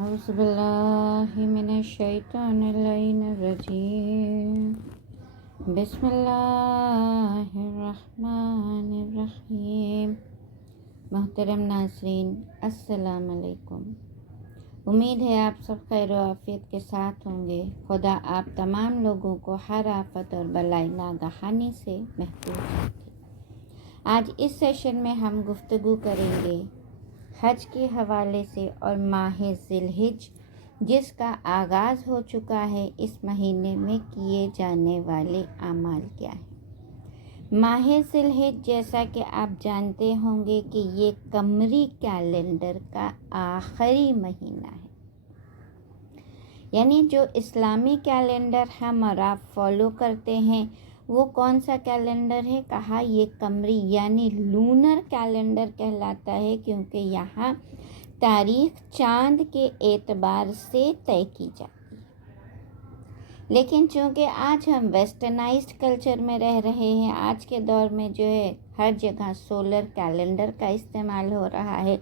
أعوذ بالله من الشيطان اللعين الرجيم بسم اللہ الرحمن الرحیم۔ محترم ناظرین السلام علیکم۔ امید ہے آپ سب خیر و عافیت کے ساتھ ہوں گے۔ خدا آپ تمام لوگوں کو ہر آفت اور بلائی ناگہانی سے محفوظ رکھے۔ آج اس سیشن میں ہم گفتگو کریں گے حج کے حوالے سے اور ماہ ذی الحج جس کا آغاز ہو چکا ہے، اس مہینے میں کیے جانے والے اعمال کیا ہیں۔ ماہ ذی الحج جیسا کہ آپ جانتے ہوں گے کہ یہ قمری کیلنڈر کا آخری مہینہ ہے، یعنی جو اسلامی کیلنڈر ہم اور آپ فالو کرتے ہیں وہ کون سا کیلنڈر ہے؟ کہا یہ قمری یعنی لونر کیلنڈر کہلاتا ہے، کیونکہ یہاں تاریخ چاند کے اعتبار سے طے کی جاتی ہے۔ لیکن چونکہ آج ہم ویسٹرنائزڈ کلچر میں رہ رہے ہیں، آج کے دور میں جو ہے ہر جگہ سولر کیلنڈر کا استعمال ہو رہا ہے،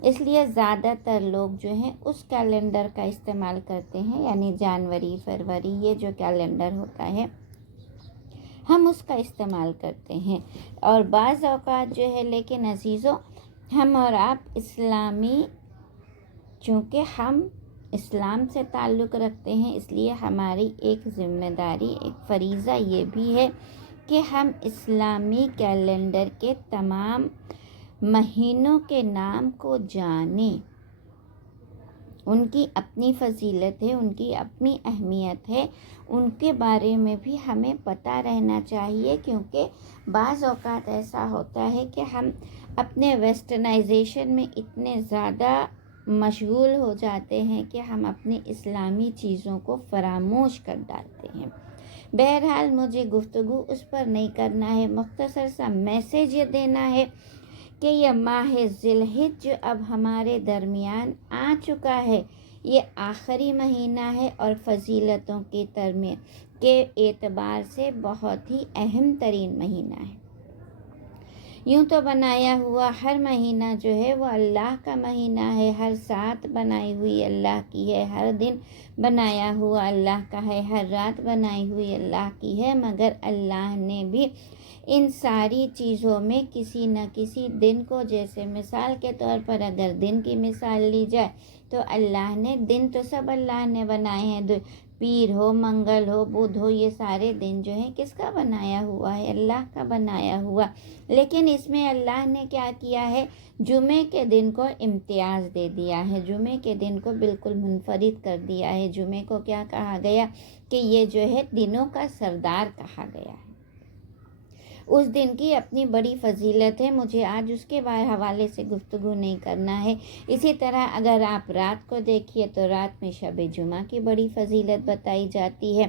اس لیے زیادہ تر لوگ جو ہیں اس کیلنڈر کا استعمال کرتے ہیں، یعنی جنوری فروری یہ جو کیلنڈر ہوتا ہے ہم اس کا استعمال کرتے ہیں۔ اور بعض اوقات جو ہے لیکن عزیزوں ہم اور آپ اسلامی، چونکہ ہم اسلام سے تعلق رکھتے ہیں، اس لیے ہماری ایک ذمہ داری، ایک فریضہ یہ بھی ہے کہ ہم اسلامی کیلنڈر کے تمام مہینوں کے نام کو جانیں۔ ان کی اپنی فضیلت ہے، ان کی اپنی اہمیت ہے، ان کے بارے میں بھی ہمیں پتہ رہنا چاہیے، کیونکہ بعض اوقات ایسا ہوتا ہے کہ ہم اپنے ویسٹرنائزیشن میں اتنے زیادہ مشغول ہو جاتے ہیں کہ ہم اپنی اسلامی چیزوں کو فراموش کر ڈالتے ہیں۔ بہرحال مجھے گفتگو اس پر نہیں کرنا ہے، مختصر سا میسیج یہ دینا ہے کہ یہ ماہ ذی الحج جو اب ہمارے درمیان آ چکا ہے، یہ آخری مہینہ ہے اور فضیلتوں کے اعتبار سے بہت ہی اہم ترین مہینہ ہے۔ یوں تو بنایا ہوا ہر مہینہ جو ہے وہ اللہ کا مہینہ ہے، ہر سات بنائی ہوئی اللہ کی ہے، ہر دن بنایا ہوا اللہ کا ہے، ہر رات بنائی ہوئی اللہ کی ہے، مگر اللہ نے بھی ان ساری چیزوں میں کسی نہ کسی دن کو، جیسے مثال کے طور پر اگر دن کی مثال لی جائے تو اللہ نے دن تو سب اللہ نے بنائے ہیں، پیر ہو، منگل ہو، بدھ ہو، یہ سارے دن جو ہیں کس کا بنایا ہوا ہے؟ اللہ کا بنایا ہوا۔ لیکن اس میں اللہ نے کیا کیا ہے؟ جمعے کے دن کو امتیاز دے دیا ہے، جمعے کے دن کو بالکل منفرد کر دیا ہے۔ جمعے کو کیا کہا گیا کہ یہ جو ہے دنوں کا سردار کہا گیا ہے۔ اس دن کی اپنی بڑی فضیلت ہے، مجھے آج اس کے حوالے سے گفتگو نہیں کرنا ہے۔ اسی طرح اگر آپ رات کو دیکھیے تو رات میں شب جمعہ کی بڑی فضیلت بتائی جاتی ہے۔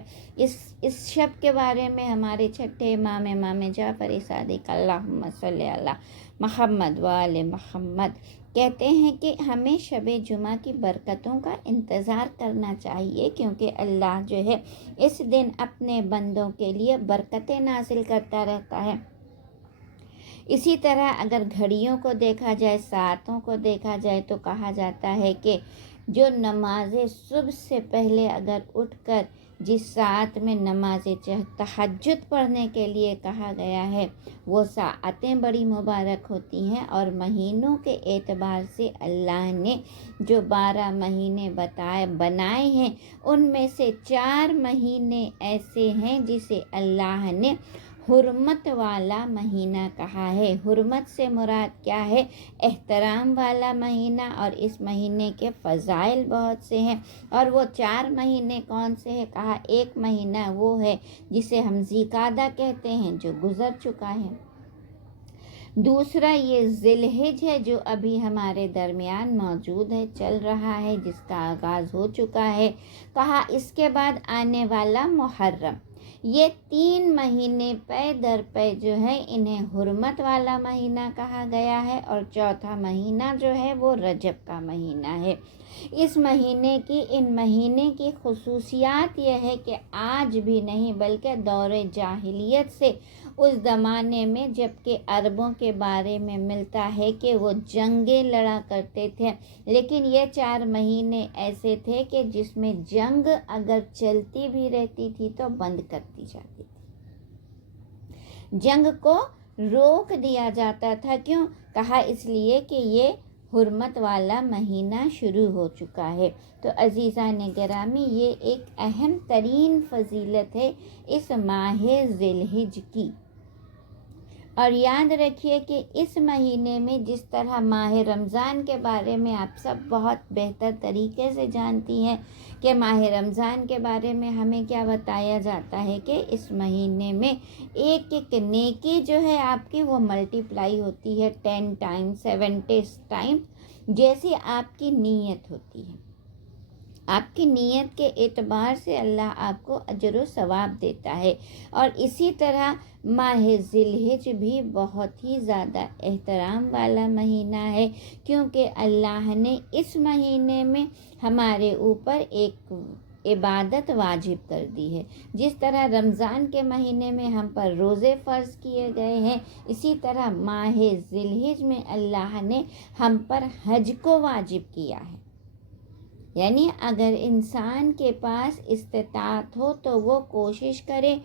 اس شب کے بارے میں ہمارے چھٹے امام جعفر صادق اللہم صلی علی محمد وآل محمد کہتے ہیں کہ ہمیں شب جمعہ کی برکتوں کا انتظار کرنا چاہیے، کیونکہ اللہ جو ہے اس دن اپنے بندوں کے لیے برکتیں نازل کرتا رہتا ہے۔ اسی طرح اگر گھڑیوں کو دیکھا جائے، ساعتوں کو دیکھا جائے تو کہا جاتا ہے کہ جو نماز صبح سے پہلے اگر اٹھ کر جس ساعت میں نماز تہجد پڑھنے کے لیے کہا گیا ہے وہ ساعتیں بڑی مبارک ہوتی ہیں، اور مہینوں کے اعتبار سے اللہ نے جو 12 مہینے بنائے ہیں ان میں سے 4 مہینے ایسے ہیں جسے اللہ نے حرمت والا مہینہ کہا ہے۔ حرمت سے مراد کیا ہے؟ احترام والا مہینہ، اور اس مہینے کے فضائل بہت سے ہیں۔ اور وہ 4 مہینے کون سے ہیں؟ کہا ایک مہینہ وہ ہے جسے ہم ذی القعدہ کہتے ہیں جو گزر چکا ہے۔ دوسرا یہ ذی الحج ہے جو ابھی ہمارے درمیان موجود ہے، چل رہا ہے، جس کا آغاز ہو چکا ہے۔ کہا اس کے بعد آنے والا محرم۔ یہ 3 مہینے پے در پے جو ہے انہیں حرمت والا مہینہ کہا گیا ہے، اور چوتھا مہینہ جو ہے وہ رجب کا مہینہ ہے۔ اس مہینے کی خصوصیات یہ ہے کہ آج بھی نہیں بلکہ دور جاہلیت سے اس زمانے میں جب کہ عربوں کے بارے میں ملتا ہے کہ وہ جنگیں لڑا کرتے تھے، لیکن یہ 4 مہینے ایسے تھے کہ جس میں جنگ اگر چلتی بھی رہتی تھی تو بند کر دی جاتی تھی، جنگ کو روک دیا جاتا تھا۔ کیوں؟ کہا اس لیے کہ یہ حرمت والا مہینہ شروع ہو چکا ہے۔ تو عزیزان گرامی، یہ ایک اہم ترین فضیلت ہے اس ماہ ذی الحجہ کی۔ اور یاد رکھیے کہ اس مہینے میں جس طرح ماہ رمضان کے بارے میں آپ سب بہت بہتر طریقے سے جانتی ہیں کہ ماہ رمضان کے بارے میں ہمیں کیا بتایا جاتا ہے کہ اس مہینے میں ایک ایک نیکی جو ہے آپ کی وہ ملٹیپلائی ہوتی ہے 10 ٹائم 70 ٹائم، جیسی آپ کی نیت ہوتی ہے۔ آپ کی نیت کے اعتبار سے اللہ آپ کو اجر و ثواب دیتا ہے۔ اور اسی طرح ماہ ذی الحجہ بھی بہت ہی زیادہ احترام والا مہینہ ہے، کیونکہ اللہ نے اس مہینے میں ہمارے اوپر ایک عبادت واجب کر دی ہے۔ جس طرح رمضان کے مہینے میں ہم پر روزے فرض کیے گئے ہیں، اسی طرح ماہ ذی الحجہ میں اللہ نے ہم پر حج کو واجب کیا ہے۔ یعنی اگر انسان کے پاس استطاعت ہو تو وہ کوشش کرے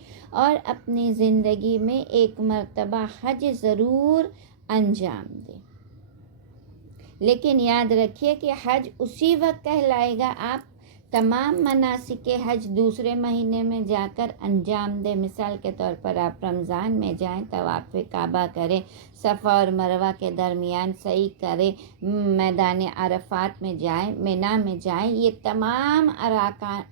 اور اپنی زندگی میں ایک مرتبہ حج ضرور انجام دے۔ لیکن یاد رکھیے کہ حج اسی وقت کہلائے گا آپ تمام مناسک حج دوسرے مہینے میں جا کر انجام دیں۔ مثال کے طور پر آپ رمضان میں جائیں، طواف کعبہ کریں، صفا اور مروہ کے درمیان سعی کریں، میدان عرفات میں جائیں، مینا میں جائیں، یہ تمام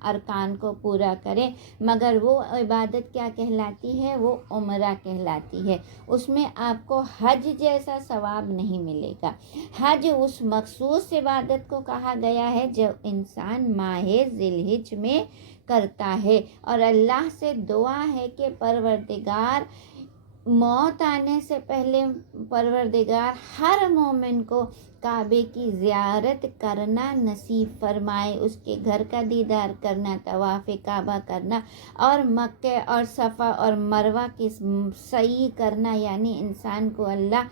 ارکان کو پورا کریں، مگر وہ عبادت کیا کہلاتی ہے؟ وہ عمرہ کہلاتی ہے۔ اس میں آپ کو حج جیسا ثواب نہیں ملے گا۔ حج اس مخصوص عبادت کو کہا گیا ہے جو انسان ماہ ذی الحجہ میں کرتا ہے، اور اللہ سے دعا ہے کہ پروردگار موت آنے سے پہلے پروردگار ہر مومن کو کعبے کی زیارت کرنا نصیب فرمائے، اس کے گھر کا دیدار کرنا، طواف کعبہ کرنا، اور مکہ اور صفا اور مروہ کی سعی کرنا، یعنی انسان کو اللہ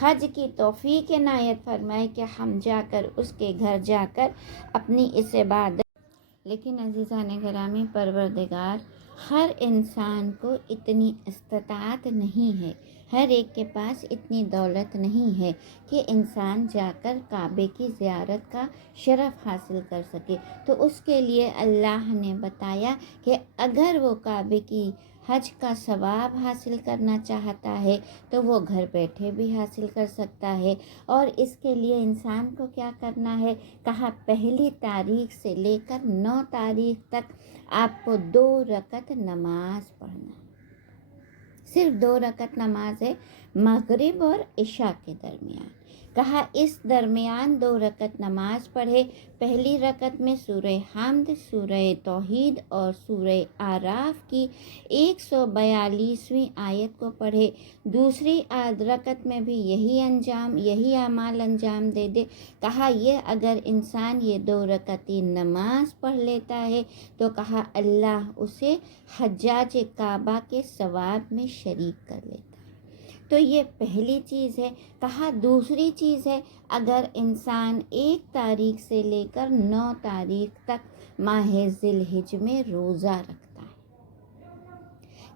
حج کی توفیق عنایت فرمائے کہ ہم جا کر اس کے گھر جا کر اپنی اس عبادت۔ لیکن عزیزان گرامی، پروردگار ہر انسان کو اتنی استطاعت نہیں ہے، ہر ایک کے پاس اتنی دولت نہیں ہے کہ انسان جا کر کعبے کی زیارت کا شرف حاصل کر سکے۔ تو اس کے لیے اللہ نے بتایا کہ اگر وہ کعبے کی حج کا ثواب حاصل کرنا چاہتا ہے تو وہ گھر بیٹھے بھی حاصل کر سکتا ہے۔ اور اس کے لیے انسان کو کیا کرنا ہے؟ کہا 1 تاریخ سے لے کر 9 تاریخ تک آپ کو 2 رکعت نماز پڑھنا ہے۔ صرف 2 رکعت نماز ہے، مغرب اور عشاء کے درمیان۔ کہا اس درمیان 2 رکعت نماز پڑھے۔ پہلی رکعت میں سورہ حمد، سورہ توحید اور سورہ اعراف کی 142ویں آیت کو پڑھے۔ دوسری رکعت میں بھی یہی اعمال انجام دے۔ کہا یہ اگر انسان یہ 2 رکعتی نماز پڑھ لیتا ہے تو کہا اللہ اسے حجاج کعبہ کے ثواب میں شریک کر لیتا ہے۔ تو یہ پہلی چیز ہے۔ کہا دوسری چیز ہے، اگر انسان 1 تاریخ سے لے کر 9 تاریخ تک ماہ ذی الحجہ میں روزہ رکھتا ہے،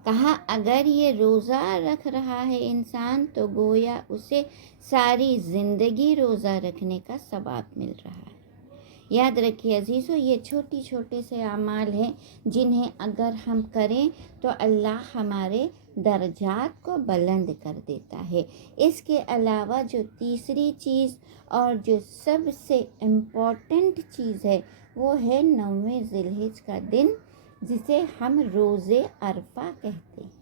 کہا اگر یہ روزہ رکھ رہا ہے انسان تو گویا اسے ساری زندگی روزہ رکھنے کا ثواب مل رہا ہے۔ یاد رکھیے عزیزو، یہ چھوٹے سے اعمال ہیں جنہیں اگر ہم کریں تو اللہ ہمارے درجات کو بلند کر دیتا ہے۔ اس کے علاوہ جو تیسری چیز اور جو سب سے امپورٹنٹ چیز ہے وہ ہے 9ویں ذی الحجہ کا دن، جسے ہم روز عرفہ کہتے ہیں۔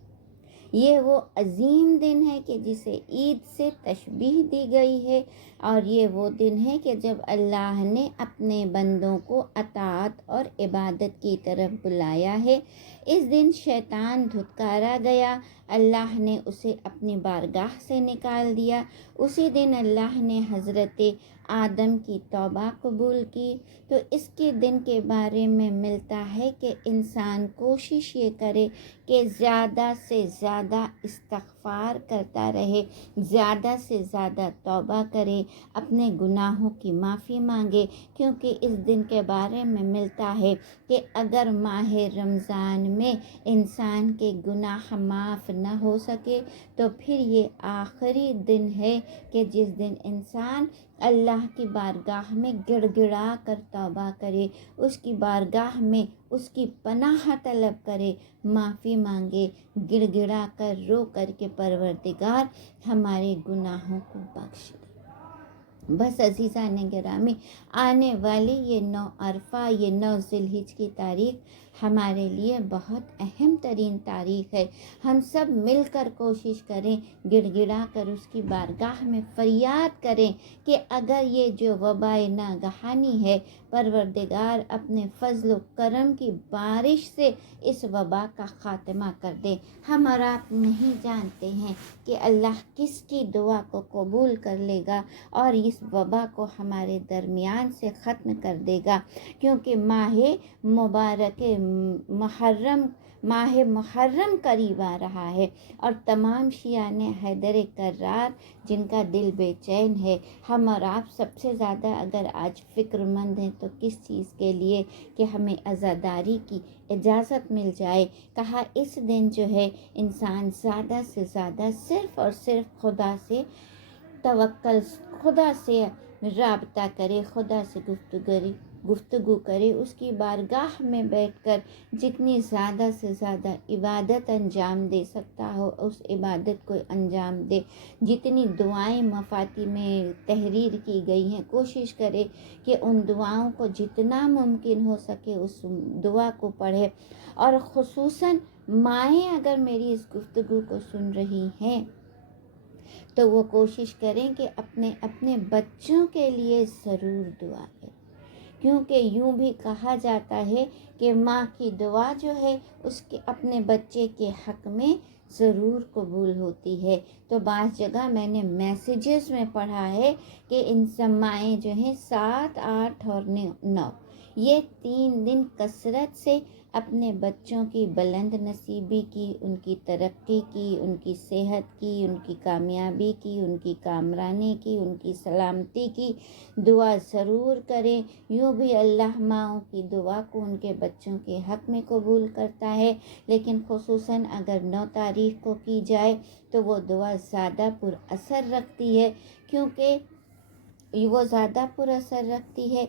یہ وہ عظیم دن ہے کہ جسے عید سے تشبیہ دی گئی ہے، اور یہ وہ دن ہے کہ جب اللہ نے اپنے بندوں کو اطاعت اور عبادت کی طرف بلایا ہے۔ اس دن شیطان دھتکارا گیا، اللہ نے اسے اپنی بارگاہ سے نکال دیا۔ اسی دن اللہ نے حضرت آدم کی توبہ قبول کی، تو اس کے دن کے بارے میں ملتا ہے کہ انسان کوشش یہ کرے کہ زیادہ سے زیادہ استغفار کرتا رہے، زیادہ سے زیادہ توبہ کرے، اپنے گناہوں کی معافی مانگے، کیونکہ اس دن کے بارے میں ملتا ہے کہ اگر ماہ رمضان میں انسان کے گناہ معاف نہ ہو سکے تو پھر یہ آخری دن ہے کہ جس دن انسان اللہ کی بارگاہ میں گڑ گڑا کر توبہ کرے، اس کی بارگاہ میں اس کی پناہ طلب کرے، معافی مانگے، گڑ گڑا کر رو کر کے پروردگار ہمارے گناہوں کو بخش دے۔ بس عزیزان گرامی، آنے والی یہ 9 عرفہ، یہ 9 ذی الحجہ کی تاریخ ہمارے لیے بہت اہم ترین تاریخ ہے۔ ہم سب مل کر کوشش کریں، گڑ گڑا کر اس کی بارگاہ میں فریاد کریں کہ اگر یہ جو وبائے ناگہانی ہے، پروردگار اپنے فضل و کرم کی بارش سے اس وبا کا خاتمہ کر دے۔ ہم اور آپ نہیں جانتے ہیں کہ اللہ کس کی دعا کو قبول کر لے گا اور اس وبا کو ہمارے درمیان سے ختم کر دے گا، کیونکہ ماہ مبارک ماہ محرم قریب آ رہا ہے، اور تمام شیعان حیدر کرار جن کا دل بے چین ہے، ہم اور آپ سب سے زیادہ اگر آج فکر مند ہیں تو کس چیز کے لیے کہ ہمیں عزاداری کی اجازت مل جائے۔ کہا اس دن جو ہے انسان زیادہ سے زیادہ صرف اور صرف خدا سے توکل، خدا سے رابطہ کرے، خدا سے گفتگو کرے، اس کی بارگاہ میں بیٹھ کر جتنی زیادہ سے زیادہ عبادت انجام دے سکتا ہو اس عبادت کو انجام دے۔ جتنی دعائیں مفاتی میں تحریر کی گئی ہیں، کوشش کرے کہ ان دعاؤں کو جتنا ممکن ہو سکے اس دعا کو پڑھے، اور خصوصاً مائیں اگر میری اس گفتگو کو سن رہی ہیں تو وہ کوشش کریں کہ اپنے بچوں کے لیے ضرور دعا کریں، کیونکہ یوں بھی کہا جاتا ہے کہ ماں کی دعا جو ہے اس کے اپنے بچے کے حق میں ضرور قبول ہوتی ہے۔ تو بعض جگہ میں نے میسیجز میں پڑھا ہے کہ ان مائیں جو ہیں 7، 8 اور 9 یہ 3 دن کثرت سے اپنے بچوں کی بلند نصیبی کی، ان کی ترقی کی، ان کی صحت کی، ان کی کامیابی کی، ان کی کامرانی کی، ان کی سلامتی کی دعا ضرور کریں۔ یوں بھی اللہ ماؤں کی دعا کو ان کے بچوں کے حق میں قبول کرتا ہے، لیکن خصوصاً اگر 9 تاریخ کو کی جائے تو وہ دعا زیادہ پر اثر رکھتی ہے، کیونکہ وہ زیادہ پر اثر رکھتی ہے۔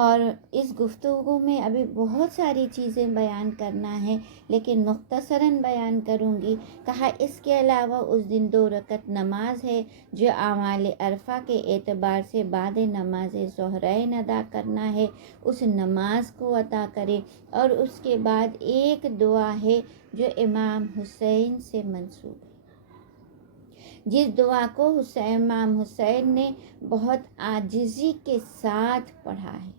اور اس گفتگو میں ابھی بہت ساری چیزیں بیان کرنا ہے، لیکن مختصراً بیان کروں گی۔ کہا اس کے علاوہ اس دن 2 رکعت نماز ہے جو اعمال عرفہ کے اعتبار سے بعد نماز ظہرین ادا کرنا ہے، اس نماز کو ادا کرے، اور اس کے بعد ایک دعا ہے جو امام حسین سے منسوب ہے، جس دعا کو امام حسین نے بہت عاجزی کے ساتھ پڑھا ہے۔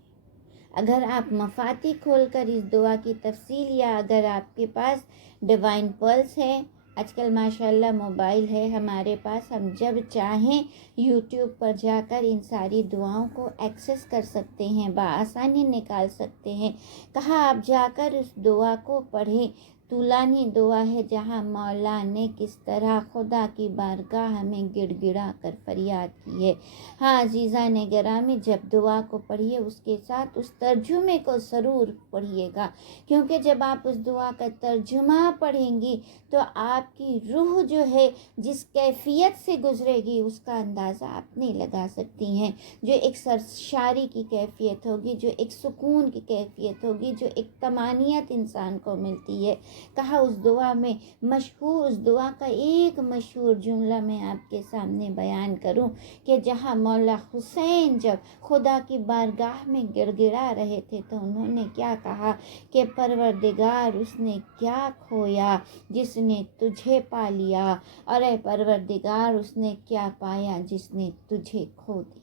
اگر آپ مفاتی کھول کر اس دعا کی تفصیل، یا اگر آپ کے پاس ڈیوائن پلس ہے، آج کل ماشاءاللہ موبائل ہے ہمارے پاس، ہم جب چاہیں یوٹیوب پر جا کر ان ساری دعاؤں کو ایکسس کر سکتے ہیں، بآسانی نکال سکتے ہیں۔ کہا آپ جا کر اس دعا کو پڑھیں، طولانی دعا ہے جہاں مولا نے کس طرح خدا کی بارگاہ میں گڑ گڑا کر فریاد کی ہے۔ ہاں عزیزان گرامی، جب دعا کو پڑھیے اس کے ساتھ اس ترجمے کو ضرور پڑھیے گا، کیونکہ جب آپ اس دعا کا ترجمہ پڑھیں گی تو آپ کی روح جو ہے جس کیفیت سے گزرے گی اس کا اندازہ آپ نہیں لگا سکتی ہیں، جو ایک سرشاری کی کیفیت ہوگی، جو ایک سکون کی کیفیت ہوگی، جو ایک طمانینت انسان کو ملتی ہے۔ کہا اس دعا میں اس دعا کا ایک مشہور جملہ میں آپ کے سامنے بیان کروں کہ جہاں مولا حسین جب خدا کی بارگاہ میں گڑ گڑا رہے تھے تو انہوں نے کیا کہا کہ پروردگار اس نے کیا کھویا جس نے تجھے پا لیا، اور اے پروردگار اس نے کیا پایا جس نے تجھے کھو دیا۔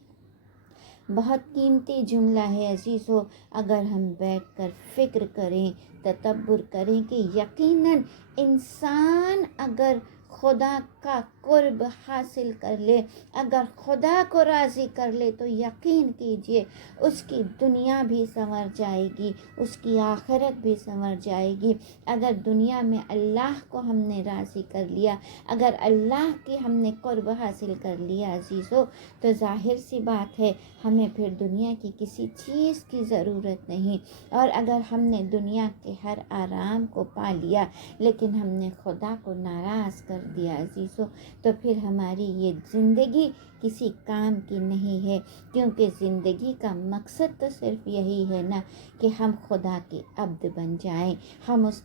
بہت قیمتی جملہ ہے عزیزو، اگر ہم بیٹھ کر فکر کریں، تدبر کریں کہ یقیناً انسان اگر خدا کا قرب حاصل کر لے، اگر خدا کو راضی کر لے تو یقین کیجئے اس کی دنیا بھی سنور جائے گی، اس کی آخرت بھی سنور جائے گی۔ اگر دنیا میں اللہ کو ہم نے راضی کر لیا، اگر اللہ کی ہم نے قرب حاصل کر لیا عزیزو، تو ظاہر سی بات ہے ہمیں پھر دنیا کی کسی چیز کی ضرورت نہیں۔ اور اگر ہم نے دنیا کے ہر آرام کو پا لیا لیکن ہم نے خدا کو ناراض کر دیا عزیزو، تو پھر ہماری یہ زندگی کسی کام کی نہیں ہے، کیونکہ زندگی کا مقصد تو صرف یہی ہے نا کہ ہم خدا کے عبد بن جائیں، ہم اس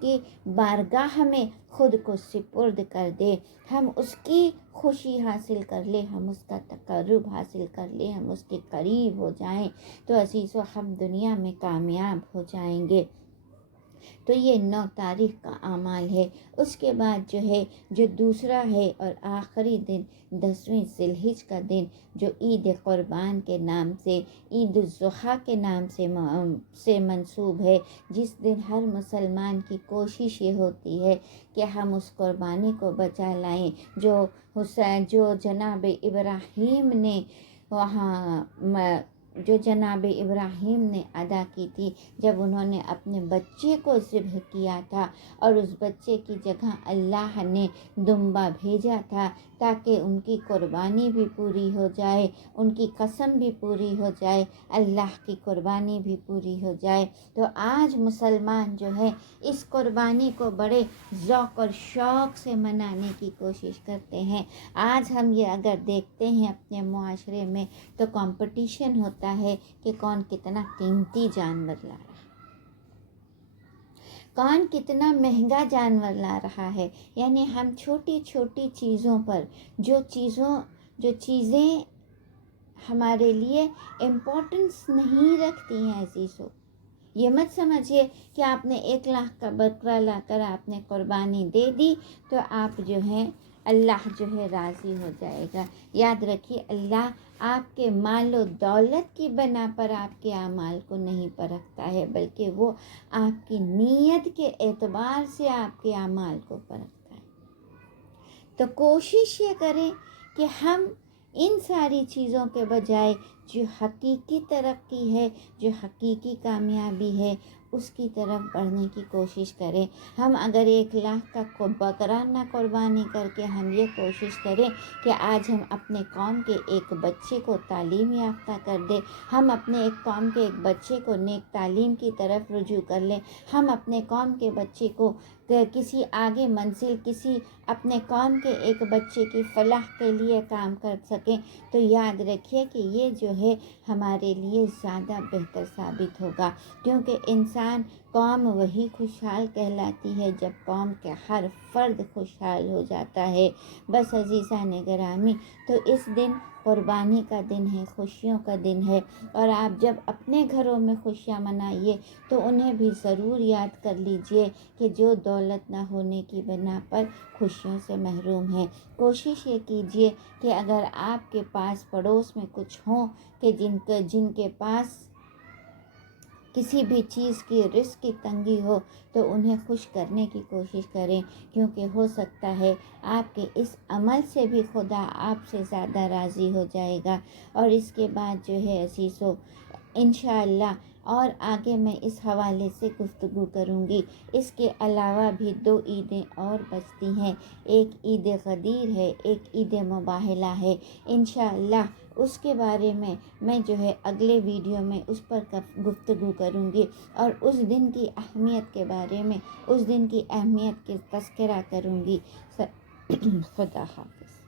کی بارگاہ میں خود کو سپرد کر دیں، ہم اس کی خوشی حاصل کر لیں، ہم اس کا تقرب حاصل کر لیں، ہم اس کے قریب ہو جائیں، تو عزیزو ہم دنیا میں کامیاب ہو جائیں گے۔ تو یہ 9 تاریخ کا اعمال ہے۔ اس کے بعد جو ہے جو دوسرا ہے اور آخری دن 10ویں ذی الحجہ کا دن، جو عید قربان کے نام سے، عید الاضحیٰ کے نام سے منسوب ہے، جس دن ہر مسلمان کی کوشش یہ ہوتی ہے کہ ہم اس قربانی کو بچا لائیں جو جناب ابراہیم نے ادا کی تھی، جب انہوں نے اپنے بچے کو ذبح کیا تھا، اور اس بچے کی جگہ اللہ نے دمبا بھیجا تھا تاکہ ان کی قربانی بھی پوری ہو جائے، ان کی قسم بھی پوری ہو جائے، اللہ کی قربانی بھی پوری ہو جائے۔ تو آج مسلمان جو ہے اس قربانی کو بڑے ذوق اور شوق سے منانے کی کوشش کرتے ہیں۔ آج ہم یہ اگر دیکھتے ہیں اپنے معاشرے میں تو کمپٹیشن ہوتا ہے کہ کون کتنا قیمتی جانور لا رہا ہے، کون کتنا مہنگا جانور لا رہا ہے۔ یعنی ہم چھوٹی چھوٹی چیزوں پر جو چیزیں ہمارے لیے امپورٹنس نہیں رکھتی ہیں عزیزو، یہ مت سمجھیے کہ آپ نے 1 لاکھ کا بکرا لا کر آپ نے قربانی دے دی تو آپ جو ہیں اللہ جو ہے راضی ہو جائے گا۔ یاد رکھیے اللہ آپ کے مال و دولت کی بنا پر آپ کے اعمال کو نہیں پرکھتا ہے، بلکہ وہ آپ کی نیت کے اعتبار سے آپ کے اعمال کو پرکھتا ہے۔ تو کوشش یہ کریں کہ ہم ان ساری چیزوں کے بجائے جو حقیقی ترقی ہے، جو حقیقی کامیابی ہے، اس کی طرف بڑھنے کی کوشش کریں۔ ہم اگر 1 لاکھ کا بکرا نہ قربانی کر کے ہم یہ کوشش کریں کہ آج ہم اپنے قوم کے ایک بچے کو تعلیم یافتہ کر دیں، ہم اپنے ایک قوم کے ایک بچے کو نیک تعلیم کی طرف رجوع کر لیں، ہم اپنے قوم کے بچے کو کسی آگے منزل، کسی اپنے قوم کے ایک بچے کی فلاح کے لیے کام کر سکیں، تو یاد رکھیے کہ یہ جو ہے ہمارے لیے زیادہ بہتر ثابت ہوگا، کیونکہ قوم وہی خوشحال کہلاتی ہے جب قوم کے ہر فرد خوشحال ہو جاتا ہے۔ بس عزیزان گرامی، تو اس دن قربانی کا دن ہے، خوشیوں کا دن ہے، اور آپ جب اپنے گھروں میں خوشیاں منائیے تو انہیں بھی ضرور یاد کر لیجئے کہ جو دولت نہ ہونے کی بنا پر خوشیوں سے محروم ہیں۔ کوشش یہ کیجئے کہ اگر آپ کے پاس پڑوس میں کچھ ہوں کہ جن کے پاس کسی بھی چیز کی رزق کی تنگی ہو تو انہیں خوش کرنے کی کوشش کریں، کیونکہ ہو سکتا ہے آپ کے اس عمل سے بھی خدا آپ سے زیادہ راضی ہو جائے گا۔ اور اس کے بعد جو ہے عزیزو انشاءاللہ اور آگے میں اس حوالے سے گفتگو کروں گی۔ اس کے علاوہ بھی 2 عیدیں اور بچتی ہیں، ایک عید غدیر ہے، ایک عید مباہلہ ہے۔ انشاءاللہ اس کے بارے میں جو ہے اگلے ویڈیو میں اس پر گفتگو کروں گی، اور اس دن کی اہمیت کے بارے میں، اس دن کی اہمیت کے تذکرہ کروں گی۔ خدا حافظ۔